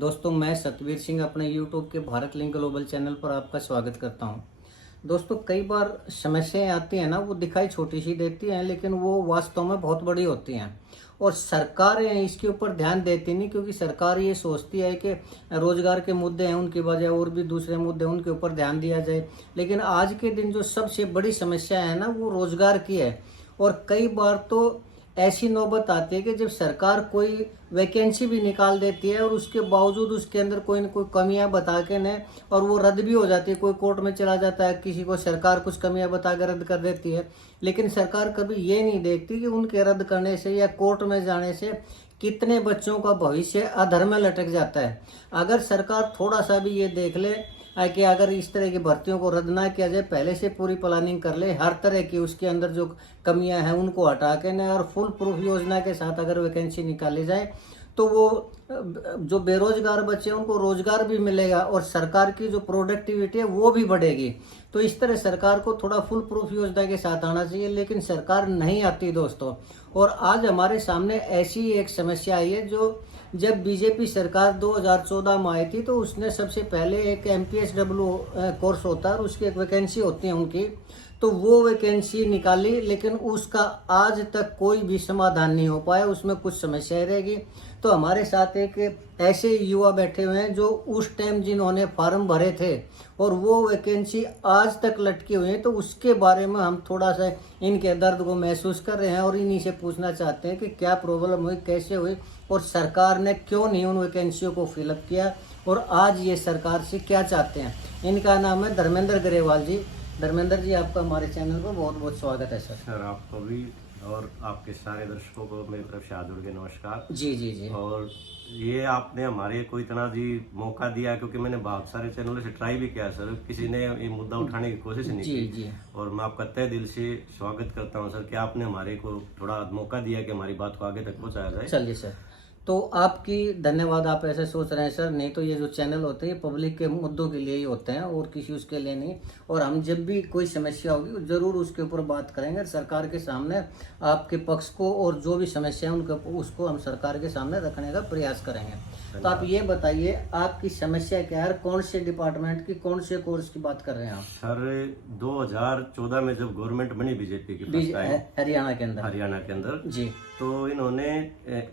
दोस्तों मैं सतवीर सिंह अपने YouTube के भारत लिंक ग्लोबल चैनल पर आपका स्वागत करता हूं। दोस्तों कई बार समस्याएं आती हैं ना, वो दिखाई छोटी सी देती हैं लेकिन वो वास्तव में बहुत बड़ी होती हैं और सरकारें इसके ऊपर ध्यान देती नहीं, क्योंकि सरकार ये सोचती है कि रोजगार के मुद्दे हैं उनकी बजाय और भी दूसरे मुद्दे उनके ऊपर ध्यान दिया जाए। लेकिन आज के दिन जो सबसे बड़ी समस्या है ना, वो रोजगार की है। और कई बार तो ऐसी नौबत आती है कि जब सरकार कोई वैकेंसी भी निकाल देती है और उसके बावजूद उसके अंदर कोई न कोई कमियां बता के न और वो रद्द भी हो जाती है, कोई कोर्ट में चला जाता है, किसी को सरकार कुछ कमियां बता के रद्द कर देती है। लेकिन सरकार कभी ये नहीं देखती कि उनके रद्द करने से या कोर्ट में जाने से कितने बच्चों का भविष्य अधर में लटक जाता है। अगर सरकार थोड़ा सा भी ये देख ले कि अगर इस तरह की भर्तियों को रद्द ना किया जाए, पहले से पूरी प्लानिंग कर ले, हर तरह की उसके अंदर जो कमियां हैं उनको हटा के न और फुल प्रूफ योजना के साथ अगर वैकेंसी निकाली जाए तो वो जो बेरोजगार बच्चे हैं उनको रोजगार भी मिलेगा और सरकार की जो प्रोडक्टिविटी है वो भी बढ़ेगी। तो इस तरह सरकार को थोड़ा फुल प्रूफ योजना के साथ आना चाहिए, लेकिन सरकार नहीं आती दोस्तों। और आज हमारे सामने ऐसी एक समस्या आई है जो जब बीजेपी सरकार 2014 में आई थी तो उसने सबसे पहले एक MPSW कोर्स होता है और उसकी एक वैकेंसी होती है उनकी, तो वो वैकेंसी निकाली, लेकिन उसका आज तक कोई भी समाधान नहीं हो पाया, उसमें कुछ समस्याएं रहेगी। तो हमारे साथ एक ऐसे युवा बैठे हुए हैं जो उस टाइम जिन्होंने फॉर्म भरे थे और वो वैकेंसी आज तक लटकी हुई है, तो उसके बारे में हम थोड़ा सा इनके दर्द को महसूस कर रहे हैं और इन्हीं से पूछना चाहते हैं कि क्या प्रॉब्लम हुई, कैसे हुई और सरकार ने क्यों नहीं उन वैकेंसियों को फिलअप किया और आज ये सरकार से क्या चाहते हैं। इनका नाम है धर्मेंद्र ग्रेवाल जी। धर्मेंद्र जी, आपका हमारे चैनल पर बहुत बहुत स्वागत है सर। सर आपको भी और आपके सारे दर्शकों को मेरी तरफ से हाथ जोड़ के नमस्कार। जी जी जी। और ये आपने हमारे को इतना जी मौका दिया, क्योंकि मैंने बहुत सारे चैनलों से ट्राई भी किया सर, किसी ने ये मुद्दा उठाने की कोशिश नहीं जी की। जी। और मैं आपका तहे दिल से स्वागत करता हूँ सर कि आपने हमारे को थोड़ा मौका दिया कि हमारी बात को आगे तक पहुँचाया जाए। चलिए सर, तो आपकी धन्यवाद, आप ऐसे सोच रहे हैं सर। नहीं तो ये जो चैनल होते हैं पब्लिक के मुद्दों के लिए ही होते हैं और किसी उसके लिए नहीं। और हम जब भी कोई समस्या होगी जरूर उसके ऊपर बात करेंगे, सरकार के सामने आपके पक्ष को और जो भी समस्या है उनके उसको हम सरकार के सामने रखने का प्रयास करेंगे। तो आप ये बताइए आपकी समस्या क्या है, कौन से डिपार्टमेंट की कौन से कोर्स की बात कर रहे हैं आप? सर 2014 में जब गवर्नमेंट बनी बीजेपी की हरियाणा के अंदर जी, तो इन्होंने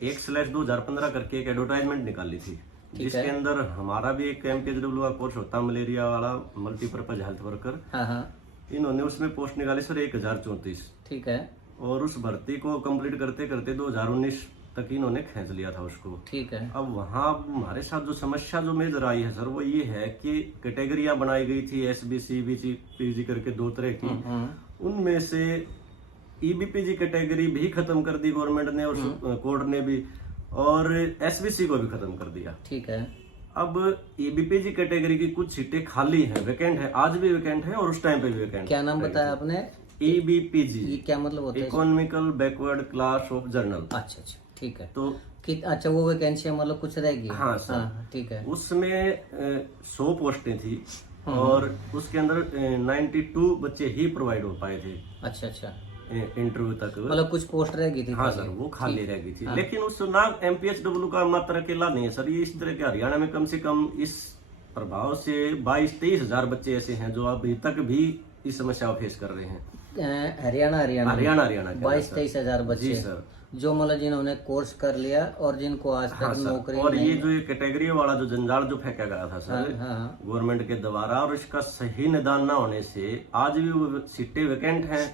1/2015 करके एक एडवर्टाइजमेंट निकाली थी, जिसके अंदर हमारा भी एक MPSW का कोर्स होता, मलेरिया वाला मल्टीपर्पज हेल्थ वर्कर। इन्होंने उसमें पोस्ट निकाली सर 1034। ठीक है। और उस भर्ती को कंप्लीट करते करते 2019 तक इन्होंने खींच लिया था उसको। ठीक है। अब वहाँ हमारे साथ जो समस्या जो मेजर आई है सर, वो ये है कि कैटेगरियां बनाई गई थी SBC BC PG करके दो तरह की, उनमें से EBPG कैटेगरी भी खत्म कर दी गवर्नमेंट ने और कोर्ट ने भी, और SBC को भी खत्म कर दिया। ठीक है। अब EBPG कैटेगरी की कुछ सीटें खाली हैं, वैकेंट है, आज भी वैकेंट है और उस टाइम पे भी वैकेंट। क्या नाम बताया आपने? EBPG। ये क्या मतलब होता है? Economical backward class of journal. अच्छा अच्छा, ठीक है। तो अच्छा, वो वैकेंसी मतलब कुछ रहेगी? हाँ सर। ठीक है। उसमें 100 पोस्टें थी और उसके अंदर 92 बच्चे ही प्रोवाइड हो पाए थे। अच्छा अच्छा, इंटरव्यू तक, मतलब कुछ पोस्ट रह गई थी? हाँ सर, वो खाली रह गई थी। लेकिन उस ना MPSW का मात्र अकेला नहीं है सर, ये इस तरह के हरियाणा में कम से कम इस प्रभाव से 22-23 हजार बच्चे ऐसे हैं जो अभी तक भी इस समस्या को फेस कर रहे हैं। हरियाणा 22-23 हजार बच्चे जी सर, जो मतलब जिन्होंने कोर्स कर लिया और जिनको आज तक नौकरी और नहीं। ये जो ये कैटेगरी वाला जो जंजाल जो फेंका गया था सर गवर्नमेंट के द्वारा, और इसका सही निदान न होने से आज भी वो सीटें वैकेंट हैं,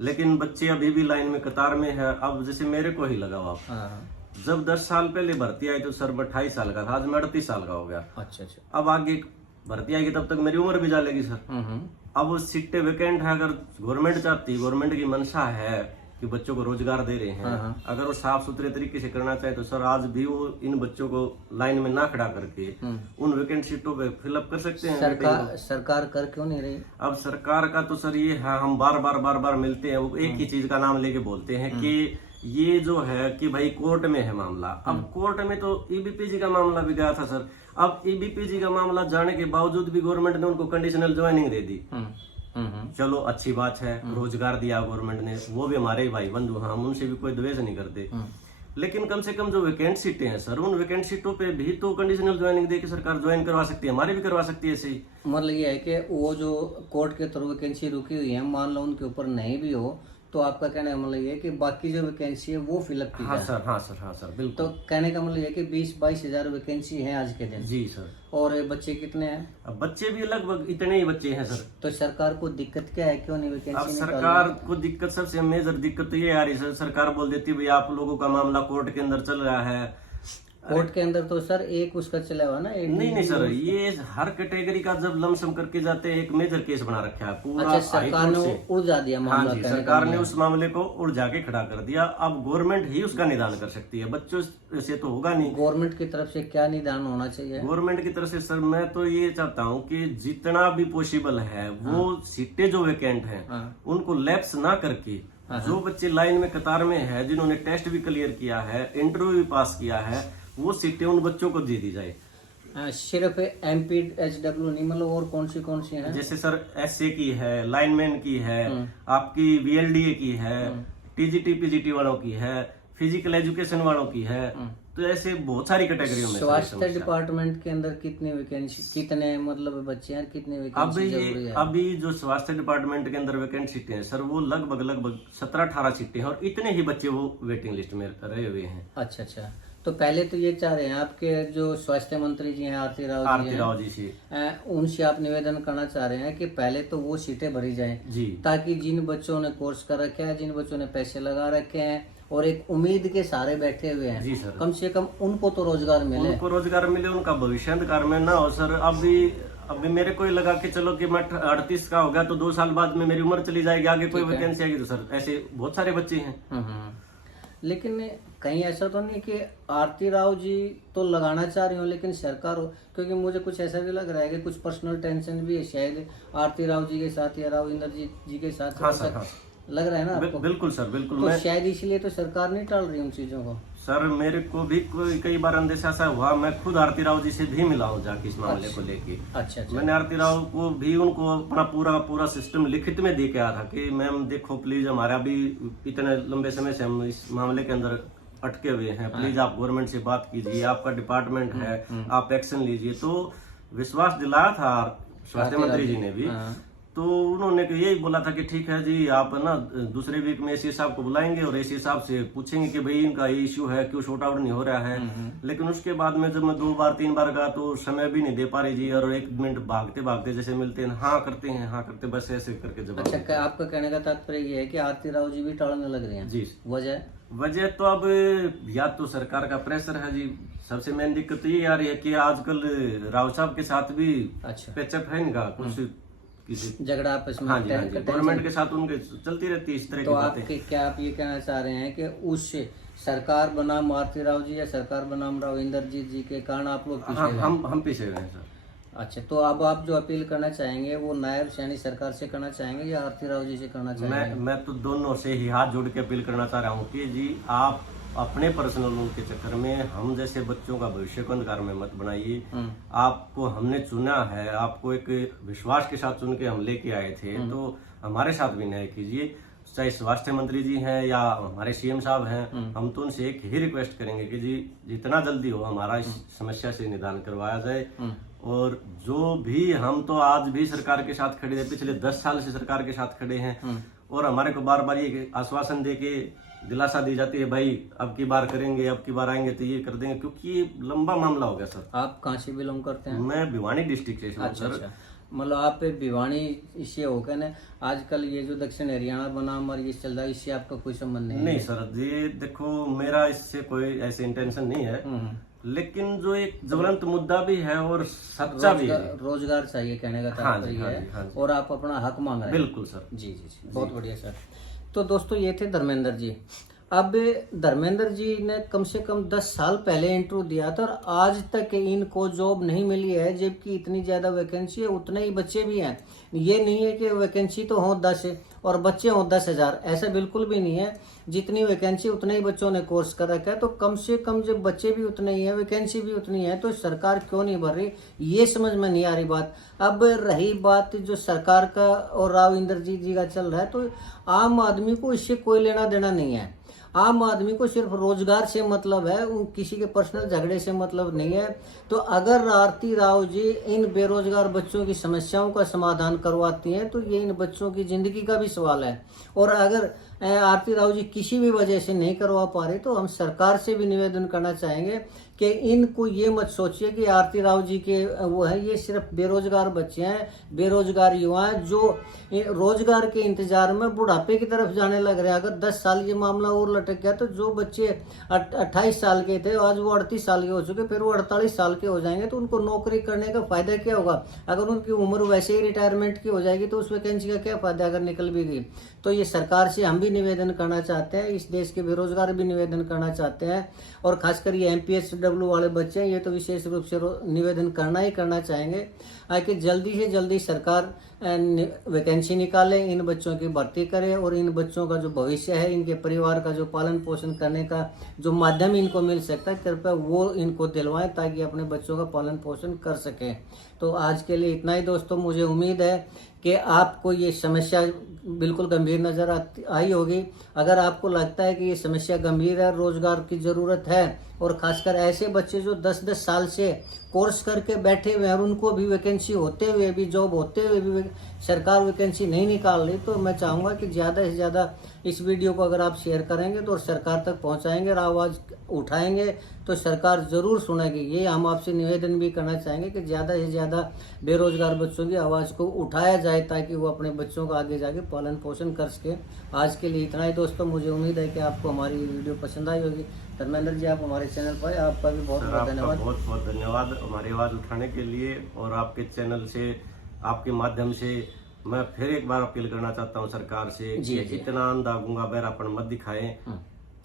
लेकिन बच्चे अभी भी लाइन में कतार में है। अब जैसे मेरे को ही लगा आप, जब 10 साल पहले भर्ती आई तो सर मैं 28 साल का था, आज मैं 38 साल का हो गया। अच्छा अच्छा। अब आगे भर्ती आएगी तब तक मेरी उम्र भी जाएगी सर। अब वो सीटें वैकेंट है, अगर गवर्नमेंट चाहती, गवर्नमेंट की मंशा है कि बच्चों को रोजगार दे रहे हैं, अगर वो साफ सुथरे तरीके से करना चाहे तो सर आज भी वो इन बच्चों को लाइन में ना खड़ा करके उन वैकेंट सीटों पे फिलअप कर सकते हैं। सरकार कर क्यों नहीं रही? अब सरकार का तो सर ये है, हम बार बार मिलते हैं, वो एक ही चीज का नाम लेके बोलते हैं कि ये जो है कि भाई कोर्ट में है मामला। अब कोर्ट में तो EBPG का मामला भी गया था सर। अब EBPG का मामला जाने के बावजूद भी गवर्नमेंट ने उनको कंडीशनल ज्वाइनिंग दे दी। चलो अच्छी बात है, रोजगार दिया गवर्नमेंट ने, वो भी हमारे भाई बंधु, हम उनसे भी कोई द्वेष नहीं करते। लेकिन कम से कम जो वैकेंट सीटें हैं सर, उन वैकेंट सीटों पे भी तो कंडीशनल ज्वाइनिंग देके सरकार ज्वाइन करवा सकती है, हमारी भी करवा सकती है ऐसे ही। मतलब ये है कि वो जो कोर्ट के थ्रू वैकेंसी रुकी हुई है, मान लो उनके ऊपर नहीं भी हो, तो आपका कहने का मतलब ये है कि बाकी जो वैकेंसी है वो फिलअप की हाँ जाए। सर, हाँ सर, हाँ सर, बिल्कुल। तो कहने का मतलब ये है कि 20-22 हजार वैकेंसी है आज के दिन। जी सर। और बच्चे कितने हैं? अब बच्चे भी लगभग इतने ही बच्चे हैं सर। तो सरकार को दिक्कत क्या है, क्यों नहीं अब वैकेंसी निकाल सरकार रही? को दिक्कत, सबसे मेजर दिक्कत तो ये आ रही सर, सरकार बोल देती भाई आप लोगों का मामला कोर्ट के अंदर चल रहा है। कोर्ट के अंदर तो सर एक उसका चला हुआ ना, नहीं सर, ये हर कैटेगरी का जब लमसम करके जाते हैं, एक मेजर केस बना रखा है पूरा। अच्छा, सरकार ने उलझा दिया हाँ मामला। जी, सरकार ने उस मामले को उलझा के खड़ा कर दिया। अब गवर्नमेंट ही उसका निदान कर सकती है, बच्चों से तो होगा नहीं। गवर्नमेंट की तरफ से क्या निदान होना चाहिए? गवर्नमेंट की तरफ से सर मैं तो ये चाहता हूँ कि जितना भी पॉसिबल है वो सीटें जो वैकेंट हैं उनको लैप्स ना करके, जो बच्चे लाइन में कतार में है, जिन्होंने टेस्ट भी क्लियर किया है, इंटरव्यू भी पास किया है, वो सीटें उन बच्चों को दे दी जाए। सिर्फ MPHW नहीं, मतलब और कौन सी हैं? जैसे सर SA की है, लाइनमैन की है, आपकी VLDA की है, TGT PGT वालों की है, फिजिकल एजुकेशन वालों की है, तो ऐसे बहुत सारी कैटेगरियों में। स्वास्थ्य डिपार्टमेंट के अंदर कितने वैकेंसी, कितने मतलब बच्चे हैं, कितने वैकेंसी जरूरी है? अभी जो स्वास्थ्य डिपार्टमेंट के अंदर वैकेंट सीटें हैं सर, वो लगभग 17-18 सीटें हैं, और इतने ही बच्चे वो वेटिंग लिस्ट में रहे हुए हैं। अच्छा, तो पहले तो ये चाह रहे हैं आपके जो स्वास्थ्य मंत्री जी हैं आरती राव जी से उनसे आप निवेदन करना चाह रहे हैं कि पहले तो वो सीटें भरी जाएं जी, ताकि जिन बच्चों ने कोर्स कर रखे हैं, जिन बच्चों ने पैसे लगा रखे हैं और एक उम्मीद के सहारे बैठे हुए हैं, जी सर, कम से कम उनको तो रोजगार मिले, उनका भविष्य अंधकार में ना हो सर। अभी मेरे को लगा कि चलो कि मैं 38 का हो गया तो 2 साल बाद में मेरी उम्र चली जाएगी, आगे कोई वैकेंसी आएगी तो सर ऐसे बहुत सारे बच्चे हैं। लेकिन कहीं ऐसा तो नहीं कि आरती राव जी तो लगाना चाह रही हो लेकिन सरकार हो, क्योंकि मुझे कुछ ऐसा भी लग रहा है कि कुछ पर्सनल टेंशन भी है शायद आरती राव जी के साथ या राव इंद्रजीत जी के साथ। हाँ सर, हाँ। लग रहा है ना आपको? बिल्कुल सर, बिल्कुल। तो शायद इसलिए तो सरकार नहीं टाल रही उन चीजों को। सर मेरे को भी कई बार अंदेशा सा हुआ, मैं खुद आरती राव जी से भी मिला हूँ जाके इस मामले को लेके। अच्छा। मैंने आरती राव को भी उनको अपना पूरा सिस्टम लिखित में दे के आया था कि मैम देखो प्लीज, हमारा भी इतने लंबे समय से हम इस मामले के अंदर अटके हुए हैं, प्लीज आप गवर्नमेंट से बात कीजिए, आपका डिपार्टमेंट है, आप एक्शन लीजिए। तो विश्वास दिलाया था स्वास्थ्य मंत्री जी ने भी। तो उन्होंने यही बोला था कि ठीक है जी, आप ना दूसरे वीक में एसी साहब को बुलाएंगे और एसी साहब से पूछेंगे कि भाई इनका ये इश्यू है, क्यों शॉर्ट आउट नहीं हो रहा है। लेकिन उसके बाद में जब मैं 2-3 बार गया तो समय भी नहीं दे पा रही जी, और 1 मिनट भागते जैसे मिलते हैं, हाँ करते बस ऐसे करके जवाब। अच्छा, आपका कहने का तात्पर्य ये है कि आरती राव जी भी टालने लग रही हैं? जी। वजह तो अब या तो सरकार का प्रेशर है जी, सबसे मेन दिक्कत तो ये आ रही है कि आजकल राव साहब के साथ भी पेचअप है इनका, कुछ किसी झगड़ा आपस में। हाँ जी, गवर्नमेंट के साथ उनके चलती रहती है इस तरह की बातें। तो क्या आप ये कहना चाह रहे हैं कि उस सरकार बनाम आरती राव जी या सरकार बनाम राव इंद्रजीत जी के कारण आप लोग पीछे हैं? हम पीछे हुए हैं सर। अच्छा, तो अब आप जो अपील करना चाहेंगे वो नायब सैनी सरकार से करना चाहेंगे या आरती राव जी से करना चाहेंगे? मैं तो दोनों से ही हाथ जोड़ के अपील करना चाह रहा हूँ कि जी आप अपने पर्सनल लोन के चक्कर में हम जैसे बच्चों का भविष्य को अंधकार में मत बनाइए। आपको हमने चुना है, आपको एक विश्वास के साथ चुन के हम लेके आए थे, तो हमारे साथ भी न्याय कीजिए। चाहे स्वास्थ्य मंत्री जी हैं या हमारे CM साहब हैं, हम तो उनसे एक ही रिक्वेस्ट करेंगे कि जी जितना जल्दी हो हमारा इस समस्या से निदान करवाया जाए। और जो भी हम तो आज भी सरकार के साथ खड़े हैं, पिछले 10 साल से सरकार के साथ खड़े हैं, और हमारे को बार बार ये आश्वासन दे के दिलासा दी जाती है भाई अब की बार करेंगे, अब की बार आएंगे तो ये कर देंगे, क्योंकि ये लंबा मामला हो गया सर। आप कहाँ से बिलोंग करते हैं? मैं भिवानी डिस्ट्रिक्ट से। अच्छा, मतलब आप भिवानी इससे होकर ना, आजकल ये जो दक्षिण हरियाणा बनाम और ये चल रहा है, इससे आपका कोई संबंध नहीं? नहीं सर जी, देखो मेरा इससे कोई ऐसे इंटेंशन नहीं है, लेकिन जो एक ज्वलंत मुद्दा भी है और सच्चा भी है। रोजगार चाहिए कहने का तात्पर्य है, और आप अपना हक मांग रहे हैं। बिल्कुल सर। जी, बहुत बढ़िया सर। तो दोस्तों ये थे धर्मेंद्र जी। अब धर्मेंद्र जी ने कम से कम 10 साल पहले इंटरव्यू दिया था और आज तक इनको जॉब नहीं मिली है, जबकि इतनी ज़्यादा वैकेंसी है, उतने ही बच्चे भी हैं। ये नहीं है कि वैकेंसी तो हो 10 और बच्चे हों 10,000, ऐसा बिल्कुल भी नहीं है। जितनी वैकेंसी उतने ही बच्चों ने कोर्स कर रखा है, तो कम से कम जब बच्चे भी उतने ही हैं, वैकेंसी भी उतनी है, तो सरकार क्यों नहीं भर रही, ये समझ में नहीं आ रही बात। अब रही बात जो सरकार का और राव इंद्रजीत जी का चल रहा है, तो आम आदमी को इससे कोई लेना देना नहीं है। आम आदमी को सिर्फ रोजगार से मतलब है, किसी के पर्सनल झगड़े से मतलब नहीं है। तो अगर आरती राव जी इन बेरोजगार बच्चों की समस्याओं का समाधान करवाती हैं तो ये इन बच्चों की जिंदगी का भी सवाल है। और अगर आरती राव जी किसी भी वजह से नहीं करवा पा रहे तो हम सरकार से भी निवेदन करना चाहेंगे कि इनको ये मत सोचिए कि आरती राव जी के वो है, ये सिर्फ बेरोजगार बच्चे हैं, बेरोजगार युवा हैं जो रोजगार के इंतजार में बुढ़ापे की तरफ जाने लग रहे हैं। अगर 10 साल ये मामला और लटक गया तो जो बच्चे 28 साल के थे आज वो 38 साल के हो चुके, फिर वो 48 साल के हो जाएंगे तो उनको नौकरी करने का फायदा क्या होगा? अगर उनकी उम्र वैसे ही रिटायरमेंट की हो जाएगी तो उस वैकेंसी का क्या फायदा अगर निकल भी गई? तो ये सरकार से हम भी निवेदन करना चाहते हैं, इस देश के बेरोजगार भी निवेदन करना चाहते हैं, और खासकर ये MPSW वाले बच्चे हैं ये तो विशेष रूप से निवेदन करना ही करना चाहेंगे कि जल्दी से जल्दी सरकार वैकेंसी निकाले, इन बच्चों की भर्ती करे और इन बच्चों का जो भविष्य है, इनके परिवार का जो पालन पोषण करने का जो माध्यम इनको मिल सकता है, कृपया वो इनको दिलवाएं ताकि अपने बच्चों का पालन पोषण कर सकें। तो आज के लिए इतना ही दोस्तों। मुझे उम्मीद है कि आपको ये समस्या बिल्कुल गंभीर नज़र आई होगी। अगर आपको लगता है कि ये समस्या गंभीर है, रोजगार की ज़रूरत है, और खासकर ऐसे बच्चे जो 10-10 साल से कोर्स करके बैठे हुए हैं और उनको भी वैकेंसी होते हुए भी, जॉब होते हुए भी सरकार वैकेंसी नहीं निकाल रही, तो मैं चाहूँगा कि ज़्यादा से ज़्यादा इस वीडियो को अगर आप शेयर करेंगे तो सरकार तक पहुँचाएंगे और आवाज़ उठाएंगे तो सरकार ज़रूर सुनेगी। ये हम आपसे निवेदन भी करना चाहेंगे कि ज़्यादा से ज़्यादा बेरोजगार बच्चों की आवाज़ को उठाया जाए ताकि वो अपने बच्चों का आगे जाके पालन पोषण कर सके। आज के लिए इतना ही दोस्तों। मुझे उम्मीद है कि आपको हमारी वीडियो पसंद आई होगी। धर्मेंद्र जी, आप हमारे चैनल पर आए, आपका भी बहुत बहुत धन्यवाद। बहुत बहुत धन्यवाद हमारी आवाज़ उठाने के लिए, और आपके चैनल से, आपके माध्यम से मैं फिर एक बार अपील करना चाहता हूँ सरकार से कि इतना अंधा गूंगा बहरापन मत दिखाएं।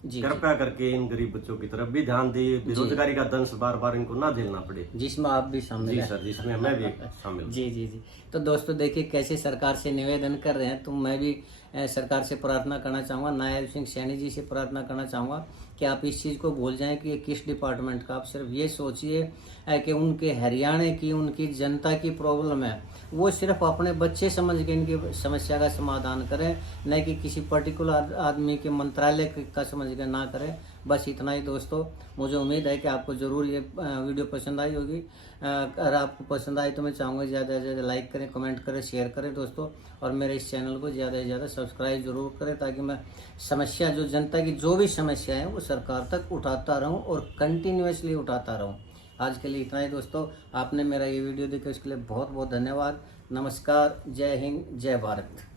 कृपया करके इन गरीब बच्चों की तरफ भी ध्यान दिए, बेरोजगारी का दंश बार बार इनको ना झेलना पड़े, जिसमें आप भी शामिल हैं। सर, जिसमें मैं भी शामिल हूं। जी जी जी। तो दोस्तों देखिए कैसे सरकार से निवेदन कर रहे हैं, तो मैं भी सरकार से प्रार्थना करना चाहूँगा, नायब सिंह सैनी जी से प्रार्थना करना चाहूँगा कि आप इस चीज़ को भूल जाएं कि ये किस डिपार्टमेंट का। आप सिर्फ ये सोचिए कि उनके हरियाणा की, उनकी जनता की प्रॉब्लम है, वो सिर्फ अपने बच्चे समझ के इनकी समस्या का समाधान करें, न कि किसी पर्टिकुलर आदमी के मंत्रालय का समझ के ना करें। बस इतना ही दोस्तों। मुझे उम्मीद है कि आपको ज़रूर ये वीडियो पसंद आई होगी। अगर आपको पसंद आई तो मैं चाहूँगा ज़्यादा से ज़्यादा लाइक करें, कमेंट करें, शेयर करें दोस्तों, और मेरे इस चैनल को ज़्यादा से ज़्यादा सब्सक्राइब जरूर करें ताकि मैं समस्या, जो जनता की जो भी समस्या है वो सरकार तक उठाता रहूं और कंटिन्यूसली उठाता रहूं। आज के लिए इतना ही दोस्तों। आपने मेरा ये वीडियो देखा इसके लिए बहुत बहुत धन्यवाद। नमस्कार, जय हिंद, जय भारत।